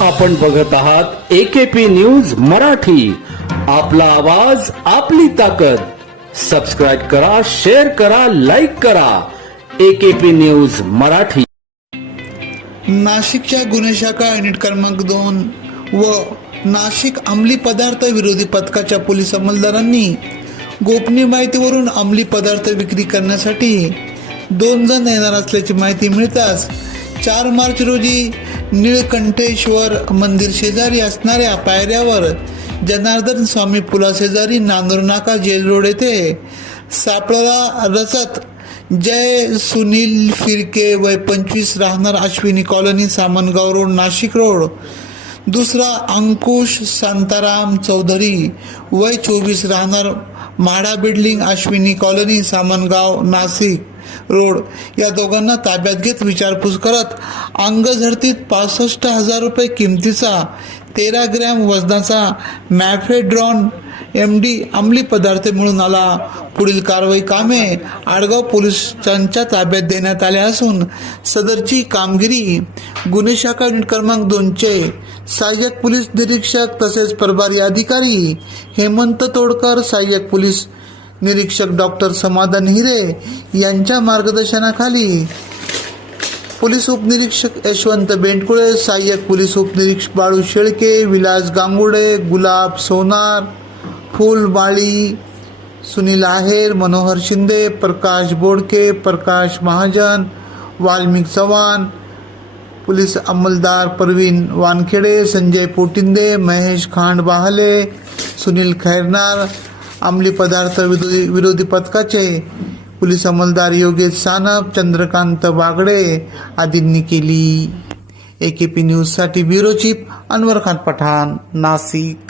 आपण बघत आहात एकेपी न्यूज मराठी. आपला आवाज आपली ताकद. सबस्क्राईब करा शेअर करा लाईक करा. AKP news Marathi. नाशिकच्या गुन्हे शाखा युनिट क्रमांक दोन व नाशिक अंमली पदार्थ विरोधी पथकाच्या पोलीस अंमलदारांनी गोपनीय माहितीवरून अंमली पदार्थ विक्री करण्यासाठी दोन जण येणार असल्याची माहिती मिळताच चार मार्च रोजी निळकंठेश्वर मंदिर शेजारी असणाऱ्या पायऱ्यावर जनार्दन स्वामी पुलाशेजारी नांदूर नाका जेल रोड येथे सापळा रचत जय सुनील फिरके वय पंचवीस राहणार Ashwini colony Samangaon road Nashik road. दुसरा अंकुश शांताराम चौधरी वय चोवीस राहणार MHADA building Ashwini colony Samangaon Nashik. Road. या दोघांना ताब्यात घेत विचारपूस करत अंग झडतीत पासष्ट हजार रुपये किमतीचा तेरा ग्रॅम वजनाचा मॅफेड्रॉन एम डी अंमली पदार्थ मिळून आला. पुढील कारवाई कामे आडगाव पोलिसांच्या ताब्यात देण्यात आले असून सदरची कामगिरी गुन्हे शाखा युनिट क्रमांक दोनचे सहाय्यक पोलीस निरीक्षक तसेच प्रभारी अधिकारी हेमंत तोडकर सहाय्यक पोलीस निरीक्षक डॉक्टर समाधान हिरे यांच्या मार्गदर्शनाखाली पोलीस उपनिरीक्षक यशवंत बेंडकुळे सहाय्यक पोलीस उपनिरीक्षक बाळू शेळके विलास गांगुडे गुलाब सोनार फुलबाळी सुनील आहेर मनोहर शिंदे प्रकाश बोडके प्रकाश महाजन वाल्मिक चव्हाण पोलीस अंमलदार परवीन वानखेडे संजय पोटिंदे महेश खांड बाहले सुनील खैरनार अंमली पदार्थ विरोधी विरोधी पथकाचे पोलीस अंमलदार योगेश सानप चंद्रकांत बागडे आदींनी केली. ए के पी न्यूजसाठी ब्युरो चीफ अनवर खान पठाण नाशिक.